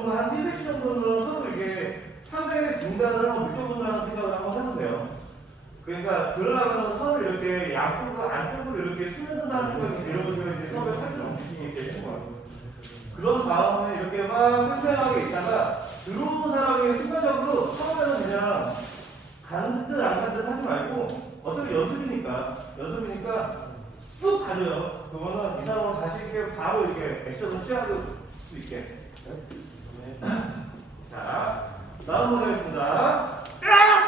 정도 한 1, 2 정도는 서로 이게 상대의 중단을 하고 느껴본다는 생각을 한번 해보세요. 그러니까 그러려면 서로 이렇게 양쪽으로 안쪽으로 이렇게 스며든다는 생각이 들어보시면 이제 서로의 탈출 움직임이 되는 거예요. 그런 다음에 이렇게 막 팽팽하게 있다가 들어오는 사람이 순간적으로 처음에는 그냥 가는 듯 안 가는 듯 하지 말고 어차피 연습이니까 연습이니까 쑥 가져요. 그거는 이 사람은 자신 있게 바로 이렇게 액션을 취할 수 있게. 자, 다음 번 하겠습니다. 감사합니다.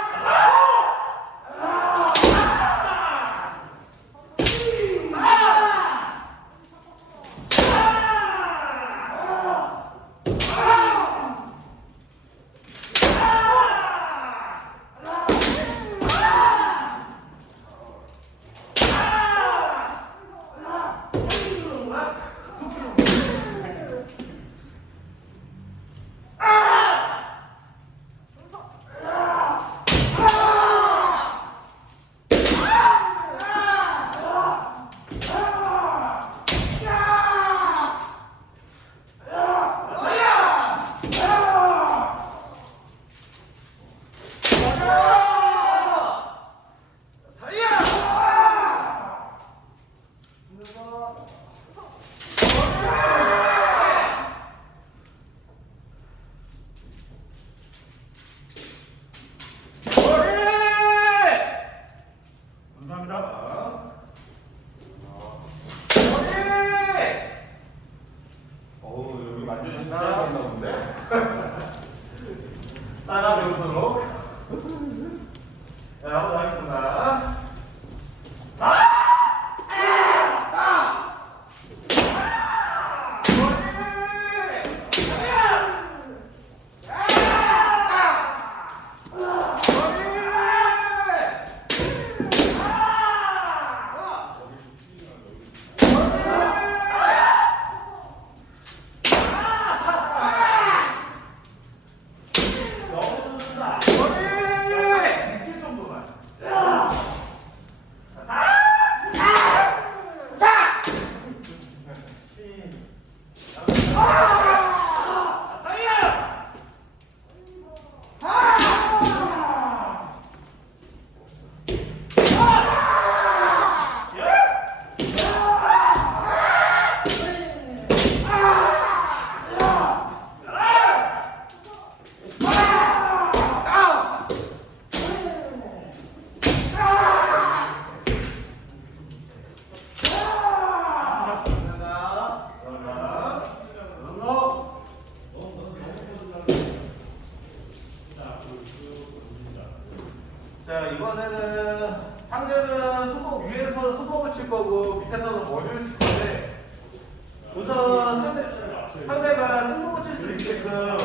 완전히 있나 본데? 따라 배우도록. 자, 한번 하겠습니다. 너무 좋다. 느낄 정도만. 자 이번에는 상대는 손목 위에서 손목을 칠 거고 밑에서는 머리를 칠 건데 우선 상대, 상대가 손목을 칠 수 있게끔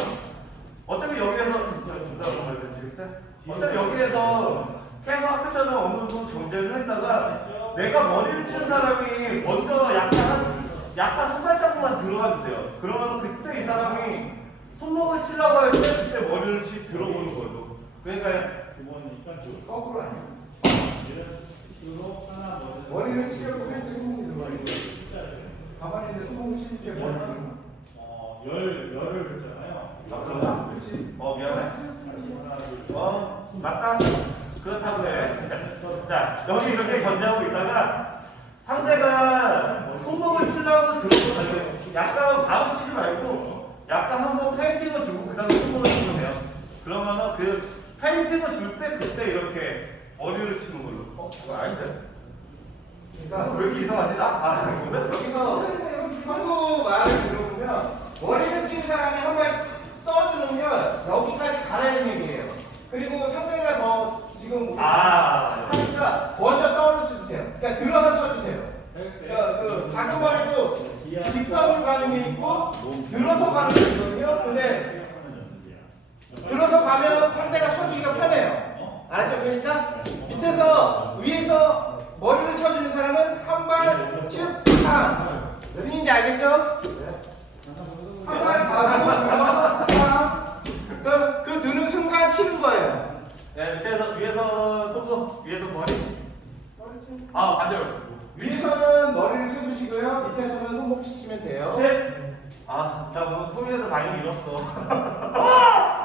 어차피 여기에서 저 준다고 말씀드리겠어요? 어차피 여기에서 계속 아까처럼 어느 정도 정제를 했다가 내가 머리를 치는 사람이 먼저 약간 한- 약간 한 주세요. 그러면 그때 이 사람이 손목을 치려고 할 때 그때 머리를 치 들어보는 걸로. 그러니까 거꾸로 아니야. 이런 하나 먼저 머리를 치려고 할 때 손목이 들어가 있고 가만히 있는데 손목을 칠때 머리가 들어가. 어, 열 열을 했잖아요. 아 그런가? 그렇지. 어 미안해. 어 맞다. 그렇다고 해. 자 여기 이렇게 견제하고 있다가 상대가 손목을 치려고 들어도 가요. 약간 바로 치지 말고 약간 한번 페인팅을 주고 그 다음에 손목을 치면 돼요. 그러면은 그 페인팅을 줄 때 그때 이렇게 머리를 치는 걸로. 어 그거 아닌데? 그러니까 왜 이렇게 이상하지? 나 말하는 건데? 여기서 평소 말을 들어보면 머리를 친 사람이 한 발 떠주면 여기까지 가라는 얘기예요. 그리고 상대가 더 지금 아 그러니까 밑에서 위에서 머리를 쳐주는 사람은 한발 쭉. 무슨 인지 알겠죠? 한발 가고 들어서 그, 그 드는 순간 치는 거예요. 네, 밑에서 위에서 손수 위에서 머리. 아 반대로. 위에서는 머리를 쳐주시고요. 밑에서는 손목 치시면 돼요. 네아나 오늘 통일에서 많이 잃었어. 어!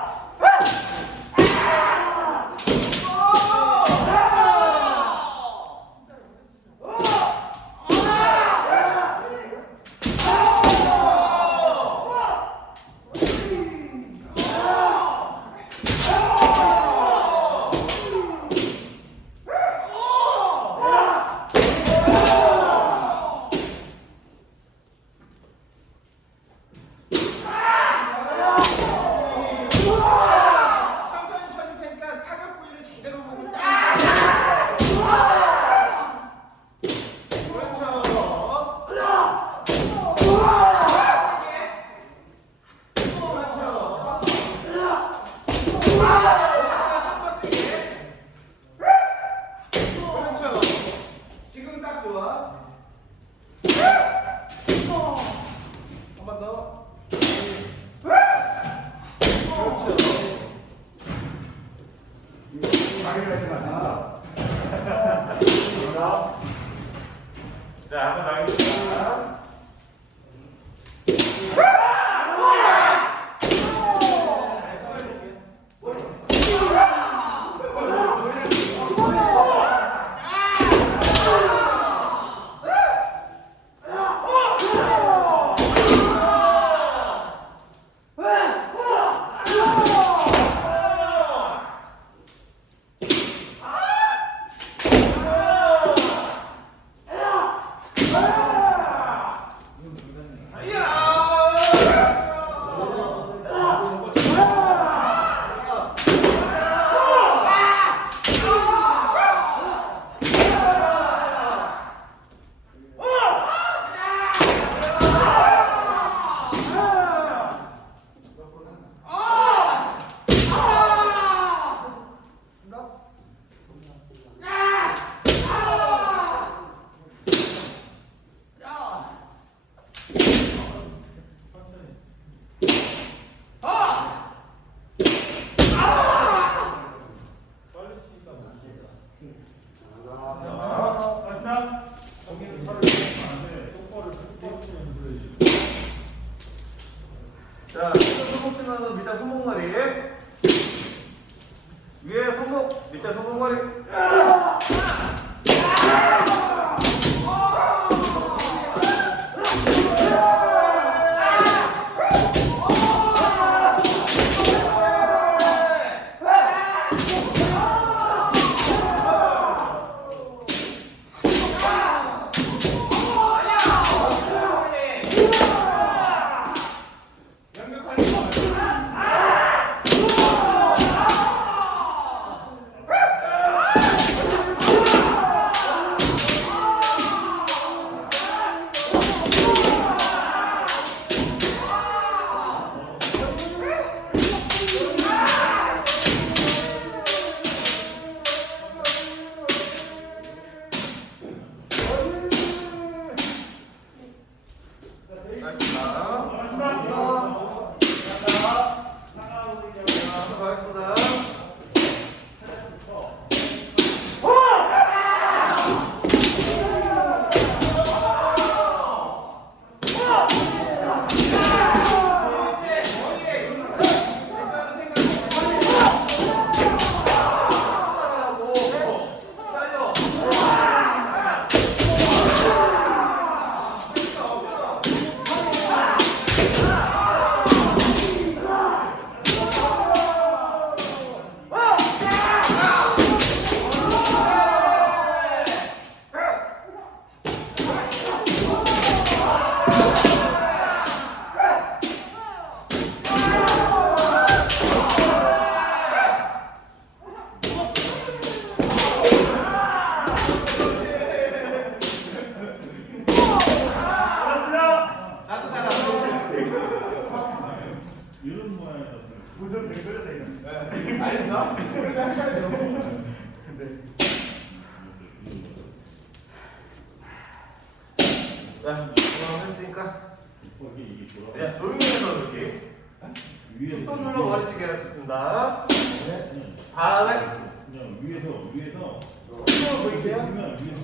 자, 한번 나가겠습니다. 되는 알겠나? 우리가 해야죠. 자, 그럼 했으니까. 이게 이게 돌아 그냥 조용히 해서 이렇게. 또 눌러 버리시게 해주겠습니다. 그냥 4회. 그냥 위에서 위에서 보일게요. 그냥 위에서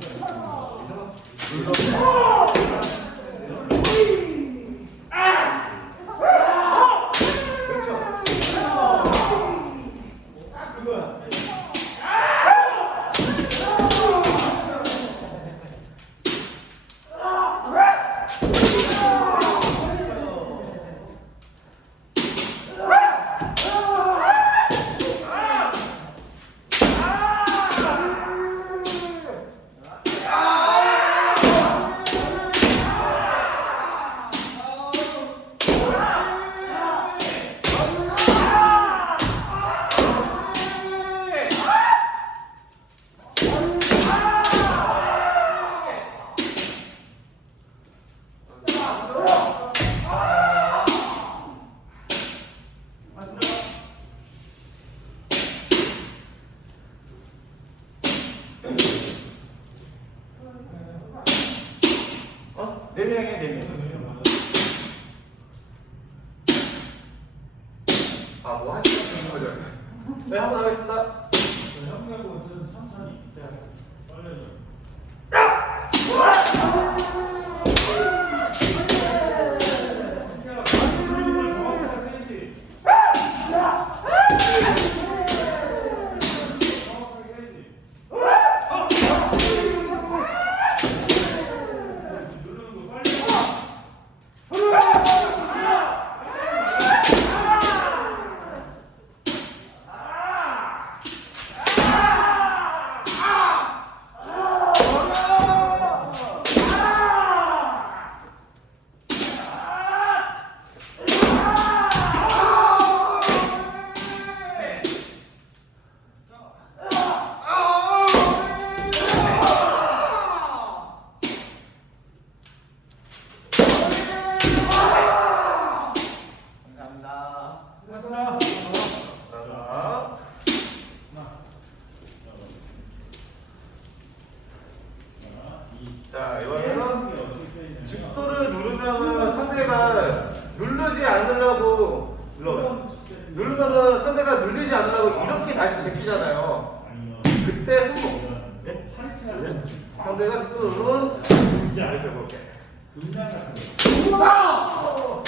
눌러. 상대가 누르지 않으려고 눌러. 누르면은 상대가 누르지 않으려고 이렇게 다시 제끼잖아요. 그때 손목. 예? 상대가 누르면 진짜 이렇게 해볼게. 분장 같은 거.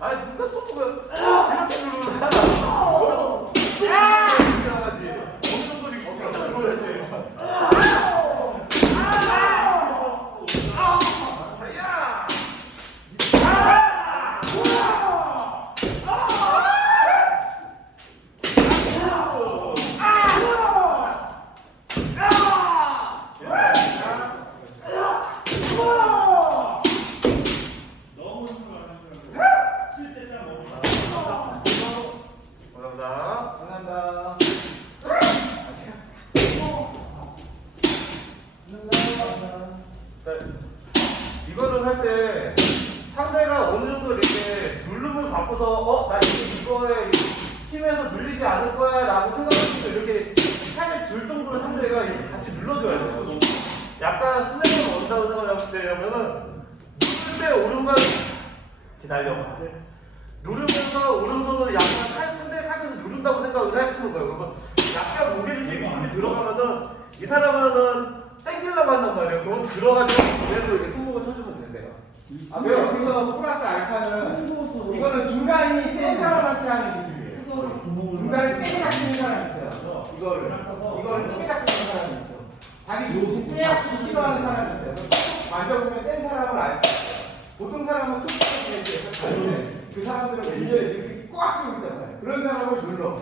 아니 누가 손목을 이렇게 누르면 하나. 이상하지. 어느 소리 이렇게 눌러야지. 너무 칠때 딱 너무 감사합니다. 감사합니다. 자, 이거를 할 때 상대가 어느 정도 이렇게 누름을 바꿔서 어? 나 이거 이거에 팀에서 눌리지 않을 거야 라고 생각하면서 이렇게 살을 줄 정도로 상대가 이렇게 같이 눌러줘야 돼요. 약간 스냅을 온다고 생각했을 때냐면은 누를 때 오른발 기다려. 누르면서 오른손으로 약간 팔 상대 팔에서 누른다고 생각을 하시는 거예요. 그러면 약간 무게중심이 이쪽에 들어가면은 이 사람은 땡기려고 한단 말이에요. 그럼 얘도 이렇게 손목을 쳐주면 된대요. 아, 그래요? 여기서 플러스 알파는 이거는 중간이 센 사람한테 하는 기술이에요. 중간을 세게 잡히는 사람이 있어요. 이거를 이거를 세게 잡히는 사람이 있어. 자기 중심 빼앗기기 싫어하는 사람이 있어요. 만져보면 센 사람을 알 수 있어요. 보통 사람은 툭툭 이렇게 가는데 그 사람들은 왼쪽에 이렇게 꽉 쥐고 있단 말이에요. 그런 사람을 눌러.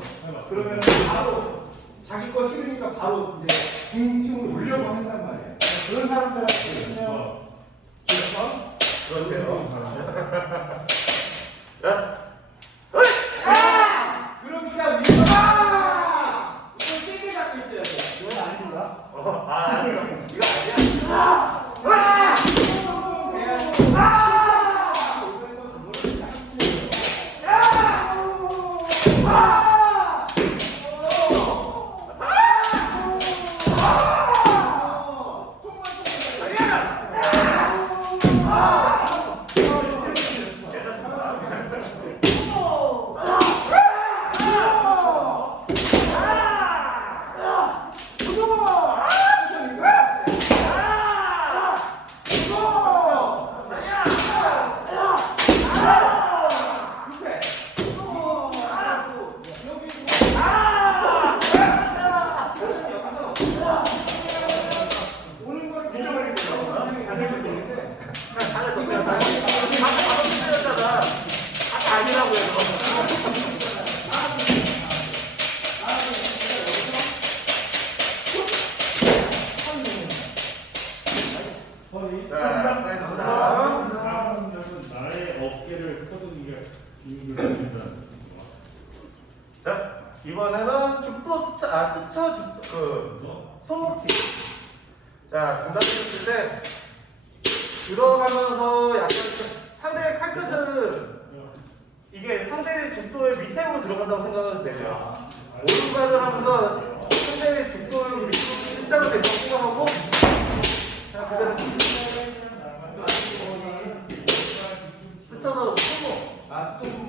그러면 바로 자기 거 싫으니까 바로 이제 중심을 올려고 한단 말이에요. 그런 사람들한테 그냥 그래서 그렇대요. 자, 그러니까 위가 이거 세게 잡고 있어야 돼. 이건 아닌가? 어, 아, 알았어. 이거 아니야? 오는 허리. 자, 하겠습니다. 사람은 나의 어깨를 끄덕이게 이유를 준다는 거. 자, 이번에는 죽도 스쳐, 아, 스쳐 죽도, 그, 손목치. 자, 중단했을 때, 들어가면서 약간 그 상대의 칼끝을 이게 상대 죽도의 밑으로 들어간다고 생각하면 되죠. 오른발을 하면서 상대의 죽도의 밑으로 일자로 된다고 생각하고 스쳐서 손목 아, 스톱.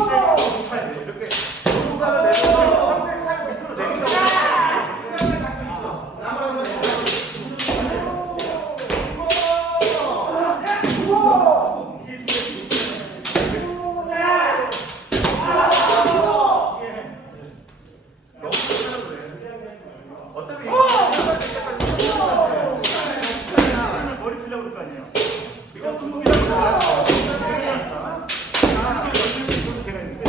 이렇게 오른발을 내면서 상대 팔 밑으로 내린다고 너무 편하고 그래. 어차피 이거 머리 치려고 그럴 거 아니에요. 이건 중국이라고 그러잖아. 아, 이거 제가 있는데.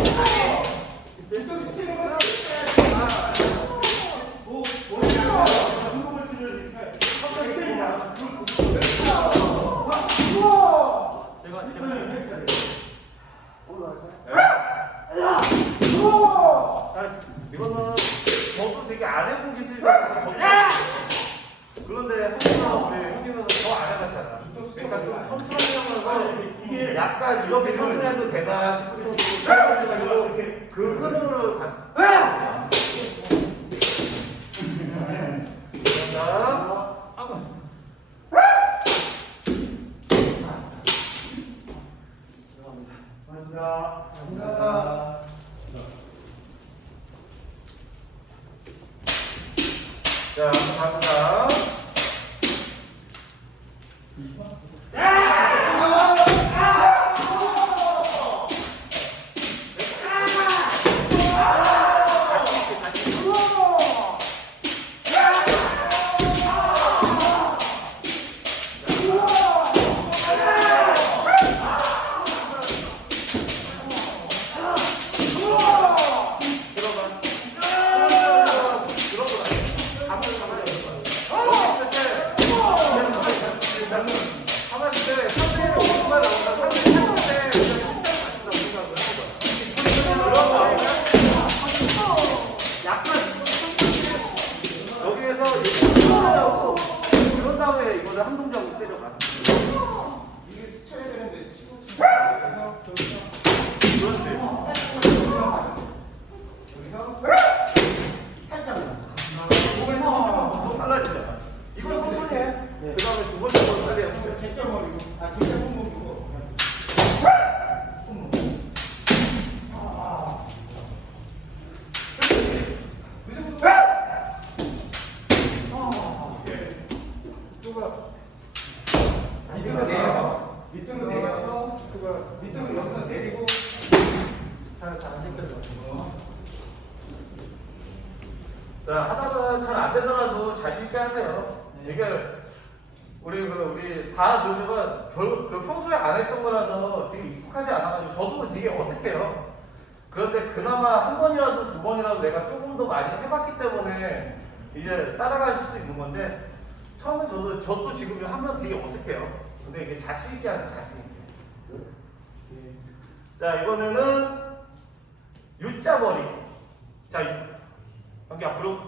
뭐, 머리가 중국을 치는 갑자기 세이냐. 제가 이제 이거는 저도 되게 안 해본 기술이라서 저도 그런데 한국에서 우리 형님은 더안 해봤잖아. 그러니까 좀 천천히 하면서 이게 약간 이렇게 천천히 해도 되나 천천히 해가지고 이렇게 그 흐름을 가. 고맙습니다. 감사합니다. 자, 밑으로 여기서 내리고 잘안 제껴져 자, 하다가 잘 안 되더라도 자신 있게 하세요. 이게 우리 그 우리 다 교수가 별로 그 평소에 안 했던 거라서 되게 익숙하지 않아가지고 저도 되게 어색해요. 그런데 그나마 한 번이라도 두 번이라도 내가 조금 더 많이 해봤기 때문에 이제 따라가실 수 있는 건데 처음에 저도 저도 지금 하면 되게 어색해요. 근데 이게 자신 있게 하세요, 자신 있게. 자 이번에는 U자 머리. 자 여기 앞으로.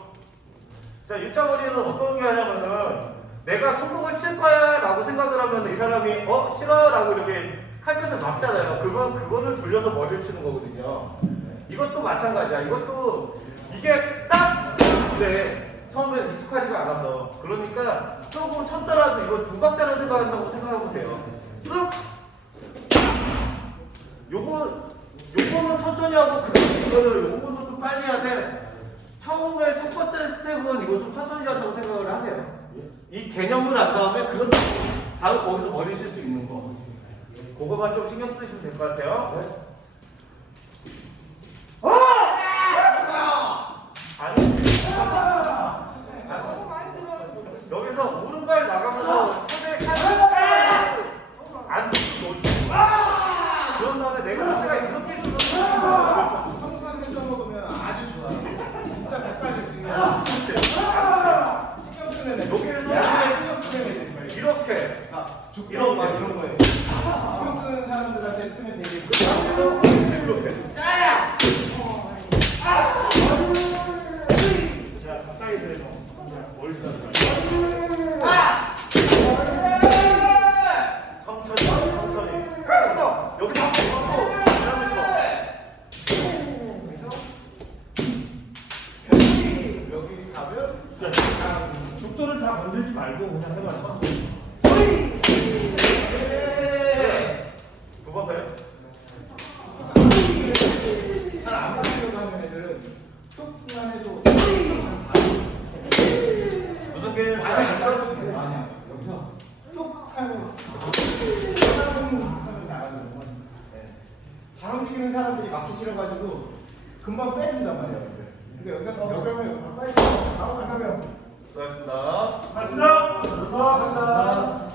자, 일자머리는 어떤 게 하냐면은 내가 손목을 칠 거야 라고 생각을 하면 이 사람이 어? 싫어? 라고 이렇게 칼끝을 막잖아요. 그건, 그거를 돌려서 머리를 치는 거거든요. 이것도 마찬가지야. 이것도 이게 딱! 근데 처음에 익숙하지가 않아서. 그러니까 조금 쳤더라도 이거 두 박자를 생각한다고 생각하면 돼요. 쓱! 요거, 요거는 천천히 하고, 그 이거를 요거는 좀 빨리 해야 돼. 처음에 첫 번째 스텝은 이거 좀 천천히 한다고 생각을 하세요. 이 개념을 안 다음에 그건 바로 거기서 쓸수 있는 거. 그거만 좀 신경 쓰시면 될 것 같아요. 아니. 여기서 오른발 나가면서 손에 칼을 안 놓고 그런 다음에 내가 상대가 이렇게 있으면 청소한테 써먹으면 아주 좋아 진짜 백발백중이야 신경 쓰는 애 여기에서 야구에 신경 쓰는 애들 거예요 이렇게 아, 죽도록 막 이런 거예요. 신경 쓰는 사람들한테 쓰면 되게 자, 가까이 들어. 죽도를 다 건들지 말고 그냥 해봐. 네. 두번 더 해. 잘안 맞으려고 하는 애들은 툭만 해도 무슨 게임인지 아니 알겠어? 아니 아니야 여기서 툭 하면 하면 나가는 거. 네. 잘 움직이는 사람들이 맞기 싫어가지고 금방 빼준단 말이야 근데 근데 여기서 여병을 빨리 바로 나가면 수고하셨습니다. 맞습니다. 감사합니다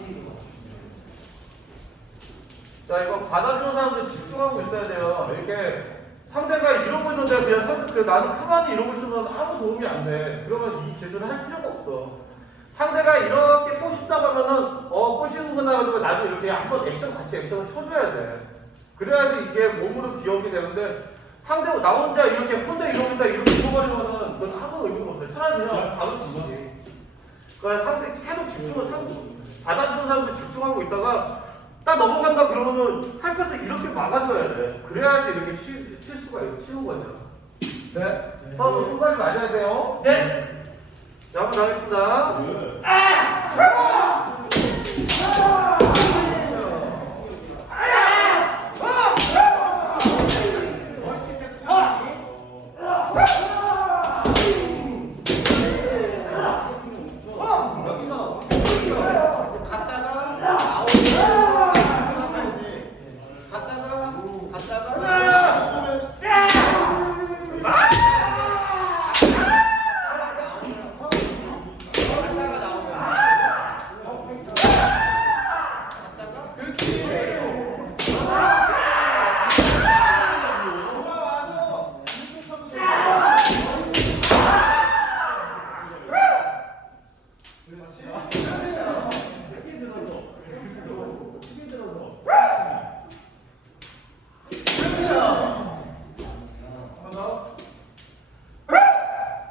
자, 이거 받아주는 사람들 집중하고 있어야 돼요. 이렇게 상대가 이러고 있는데 그냥 상대, 그 나는 가만히 이러고 있으면 아무 도움이 안 돼. 그러면 이 기술을 할 필요가 없어. 상대가 이렇게 꼬신다고 하면은, 어, 꼬시는구나 가지고 나도 이렇게 한번 액션 같이 액션을 쳐줘야 돼. 그래야지 이게 몸으로 기억이 되는데, 상대, 나 혼자 이렇게 혼자 이러고 있다 이렇게 죽어버리면은 그건 아무 의미가 없어요. 차라리 그냥 바로 죽지. 그러니까 상대 계속 집중을 상 받아주는 사람들 집중하고 있다가 딱 넘어간다 그러면은 할 것을 이렇게 막아줘야 돼. 그래야지 이렇게 실, 실수가 이렇게 쉬운 거죠. 네 서로 손발이 맞아야 돼요. 네. 자, 한번 가겠습니다. 머리 칠때 차라리 어! 여기서 갔다가 나오면 가야지 갔다가 갔다가 나오면 갔다가 나오면 갔다가 그렇지 돌아와서 이렇게 쳐도 돼. 크게 들어서 크게 들어서 그렇죠. 한번 더.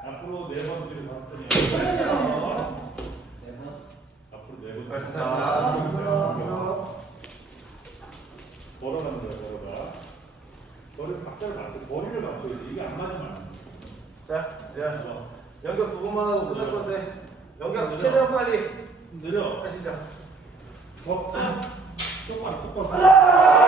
앞으로 네 번 뒤로 갔더니 그렇죠. 앞으로 네 번. 감사합니다. 걸어가는 거야 걸어가. 거리를 박자를 맞춰 거리를 맞춰야지 이게 안 맞으면 안 돼. 자, 야, 번만 하고 끝날 건데, 연격 최대한 빨리 느려. 하시죠. 더 똑바로 똑바로.